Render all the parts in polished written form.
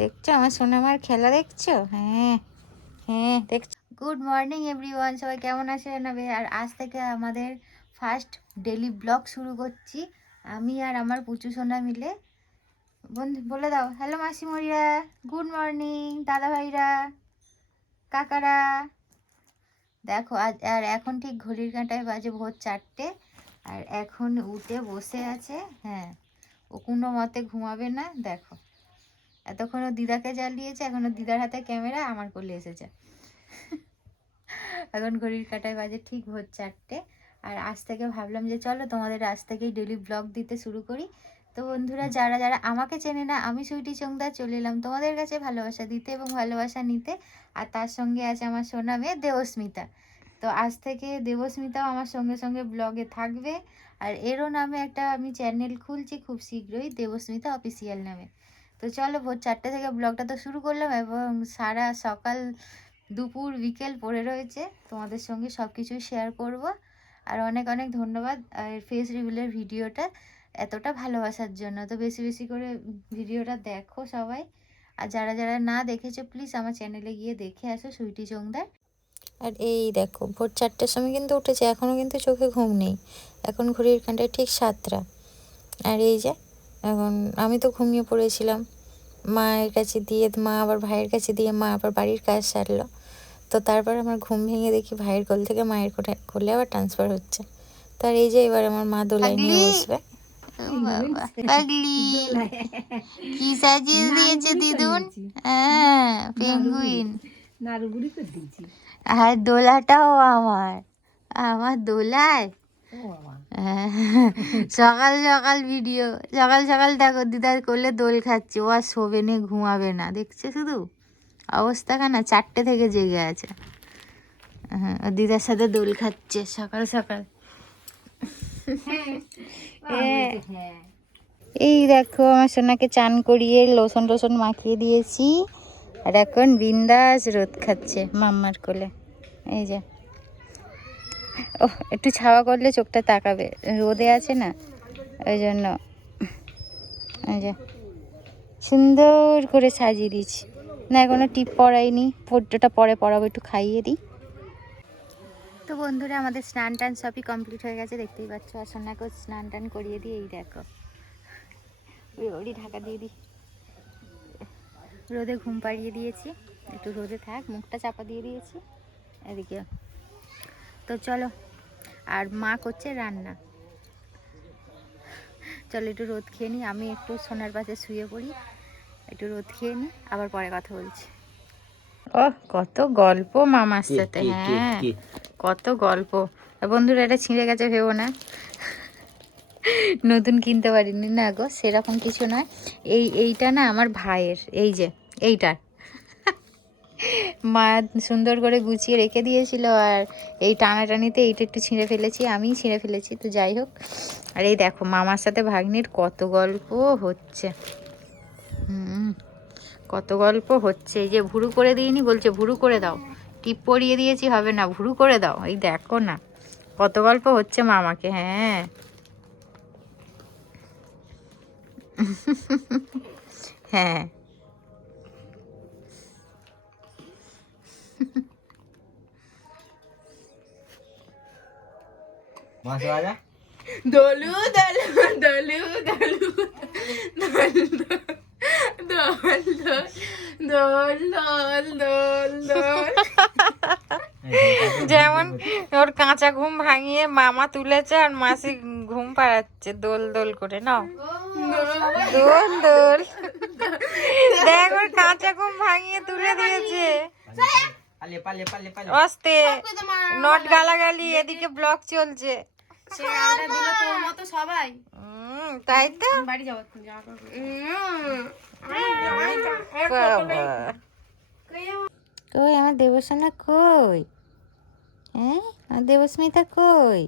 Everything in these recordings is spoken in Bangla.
দেখছো আমার সোনামার খেলা দেখছো? হ্যাঁ হ্যাঁ দেখছো। গুড মর্নিং এভরিওয়ান, সবাই কেমন আছেন? আর আজ থেকে আমাদের ফার্স্ট ডেলি ব্লগ শুরু করছি, আমি আর আমার পুচু সোনা মিলে। বন্ধু বলে দাও হ্যালো মাসিমরিয়া, গুড মর্নিং দাদা ভাইরা, কাকারা। দেখো আজ আর এখন ঠিক ঘড়ির কাঁটায় বাজে ভোর 4টে, আর এখন উঠে বসে আছে। হ্যাঁ, ও কোনো মতে ঘুমাবে না। দেখো এতক্ষণও দিদাকে জ্বালিয়েছে, এখনো দিদার হাতে ক্যামেরা, আমার কোলে এসেছে। এখন ঘড়ির কাঁটায় বাজে ঠিক ভোর 4টে। আর আজ থেকে ভাবলাম যে চলো তোমাদের আজ থেকেই ডেলি ব্লগ দিতে শুরু করি। তো বন্ধুরা, যারা যারা আমাকে চেনে না, আমি সুইটি চোংদা চলে এলাম তোমাদের কাছে ভালোবাসা দিতে এবং ভালোবাসা নিতে। আর তার সঙ্গে আছে আমার সোনা মেয়ে দেবস্মিতা। তো আজ থেকে দেবস্মিতাও আমার সঙ্গে সঙ্গে ব্লগে থাকবে। আর এরও নামে একটা আমি চ্যানেল খুলছি খুব শীঘ্রই, দেবস্মিতা অফিসিয়াল নামে। তো চলো ভোর 4টে থেকে ব্লগটা তো শুরু করলাম, এবং সারা সকাল দুপুর বিকেল পড়ে রয়েছে, তোমাদের সঙ্গে সব কিছুই শেয়ার করব। আর অনেক অনেক ধন্যবাদ ফেস রিভিলের ভিডিওটা এতটা ভালোবাসার জন্য। তো বেশি বেশি করে ভিডিওটা দেখো সবাই। আর যারা যারা না দেখেছো প্লিজ আমার চ্যানেলে গিয়ে দেখে আসো সুইটি চোংদার। আর এই দেখো ভোর 4টের সময় কিন্তু উঠেছে, এখনও কিন্তু চোখে ঘুম নেই। এখন ঘড়ির কাঁটায় ঠিক 7টা। আর এই যে এখন আমি তো ঘুমিয়ে পড়েছিলাম, মায়ের কাছে দিয়ে, মা আবার ভাইয়ের কাছে দিয়ে, মা আবার বাড়ির কাজ সারলো। তো তারপর আমার ঘুম ভেঙে দেখি ভাইয়ের কোল থেকে মায়ের কোলে আবার ট্রান্সফার হচ্ছে। তো আর এই যে এবার আমার মা দোলায় নিয়ে বসবে। পাগলি কি সাজিয়ে দিয়েছে দিদুন? হ্যাঁ, পেঙ্গুইন। আর দোলাটাও আমার, আমার দোলায়। সকাল সকাল ভিডিও, সকাল সকাল দেখো দিদার কোলে দোল খাচ্ছে। ও আর শোবে নে, ঘুমাবে না, দেখছে শুধু অবস্থা খানা, 4টে থেকে জেগে আছে। হ্যাঁ, দিদার সাথে দোল খাচ্ছে সকাল সকাল। এই দেখো আমার সোনাকে চান করিয়ে লোশন টোশন মাখিয়ে দিয়েছি, আর এখন বিন্দাস রোদ খাচ্ছে মাম্মার কোলে। এই যে ও একটু ছাওয়া করলে চোখটা তাকাবে, রোদে আছে না ওই জন্য। এই যে সুন্দর করে সাজিয়ে দিয়েছি। না এখনো টিপ পরাইনি, ফোটোটা পরে পরাবো, একটু খাইয়ে দিই। তো বন্ধুরা, আমাদের স্নান টান সবই কমপ্লিট হয়ে গেছে, দেখতেই পাচ্ছ। আর সোনাকেও স্নান টান করিয়ে দিই। এই দেখো ওই ঢাকা দিয়ে দিই, রোদে ঘুম পাড়িয়ে দিয়েছি, একটু রোদে থাক, মুখটা চাপা দিয়ে দিয়েছি এদিকে। তো চলো, আর মা করছে রান্না। চলো একটু রোদ খেয়ে নিই, আমি একটু সোনার পাশে শুয়ে পড়ি, একটু রোদ খেয়ে নিই, আবার পরে কথা বলছি। ও কত গল্প মামার সাথে, হ্যাঁ কত গল্প। বন্ধুরা এটা ছিঁড়ে গেছে ভেবো না, নতুন কিনতে পারিনি না গো, সেরকম কিছু নয়। এইটা না আমার ভাইয়ের, এই যে এইটার মা সুন্দর করে গুছিয়ে রেখে দিয়েছিল, আর এই টানাটানিতে এইটা একটু ছিঁড়ে ফেলেছি, আমিই ছিঁড়ে ফেলেছি। তো যাই হোক, আর এই দেখো মামার সাথে ভাগ্নির কত গল্প হচ্ছে। কত গল্প হচ্ছে। এই যে ভুরু করে দিইনি, বলছে ভুরু করে দাও, টিপ পরিয়ে দিয়েছি হবে না, ভুরু করে দাও। এই দেখো না কত গল্প হচ্ছে মামাকে। হ্যাঁ হ্যাঁ দলু দলু দলু দলু দোল দোল দোল দোল দোল। যেমন ওর কাঁচা ঘুম ভাঙিয়ে মামা তুলেছে, আর মাসি ঘুম পাড়াচ্ছে দোল দোল করে। নাও দোল দোল। দেখ ওর কাঁচা ঘুম ভাঙিয়ে তুলে দিয়েছে। আস্তে নট গালাগালি, এদিকে ব্লগ চলছে। তাই তো বাড়ি যাবো। কই আমার দেবসোনা কই? হ্যাঁ আমার দেবস্মিতা কই?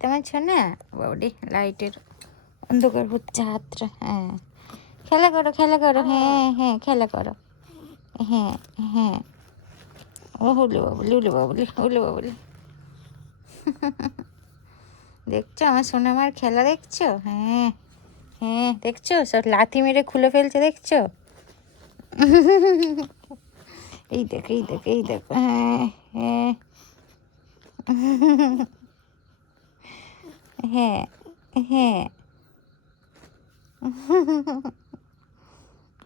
তোমার ছোনা বাবুডি, লাইটের অন্ধকার হচ্ছে হাতটা। হ্যাঁ খেলা করো খেলা করো, হ্যাঁ হ্যাঁ খেলা করো, হ্যাঁ হ্যাঁ। ও হলো বাবুলি, উলো বাবুলি, উলো বাবুলি। দেখছো আমার সোনামার খেলা দেখছো? হ্যাঁ হ্যাঁ দেখছো সব লাথি মেরে খুলে ফেলছে দেখছো। এই দেখ এই দেখ এই দেখ, হ্যাঁ হ্যাঁ হ্যাঁ হ্যাঁ।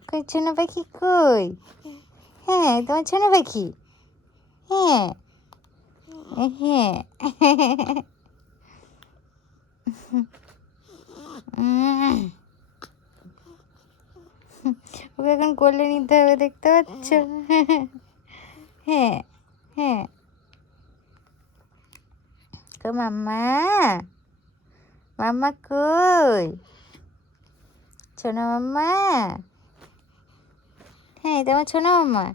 কই ছোনা পাখি কই? হ্যাঁ তোমার ছোনা পাখি, হ্যাঁ হ্যাঁ। ওকে এখন কোলে নিতে হবে দেখতে পাচ্ছ। হ্যাঁ হ্যাঁ। কই মাম্মা, মাম্মা কই? ছোনা মাম্মা, হ্যাঁ তোমার ছোনা মাম্মা।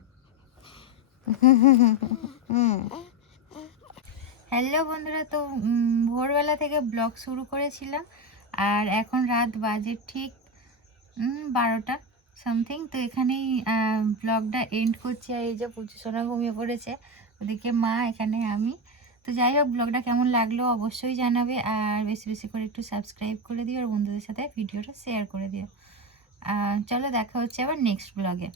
হ্যালো বন্ধুরা, তো ভোরবেলা থেকে ব্লগ শুরু করেছিলাম আর এখন রাত বাজে ঠিক 12টা সামথিং। তো এখানেই ব্লগটা এন্ড করছি। আর এই যে পুচু সোনা ঘুমিয়ে পড়েছে, ওদিকে মা, এখানে আমি। তো যাই হোক, ব্লগটা কেমন লাগলো অবশ্যই জানাবে, আর বেশি বেশি করে একটু সাবস্ক্রাইব করে দিও আর বন্ধুদের সাথে ভিডিওটা শেয়ার করে দিও। চলো দেখা হচ্ছে আবার নেক্সট ব্লগে।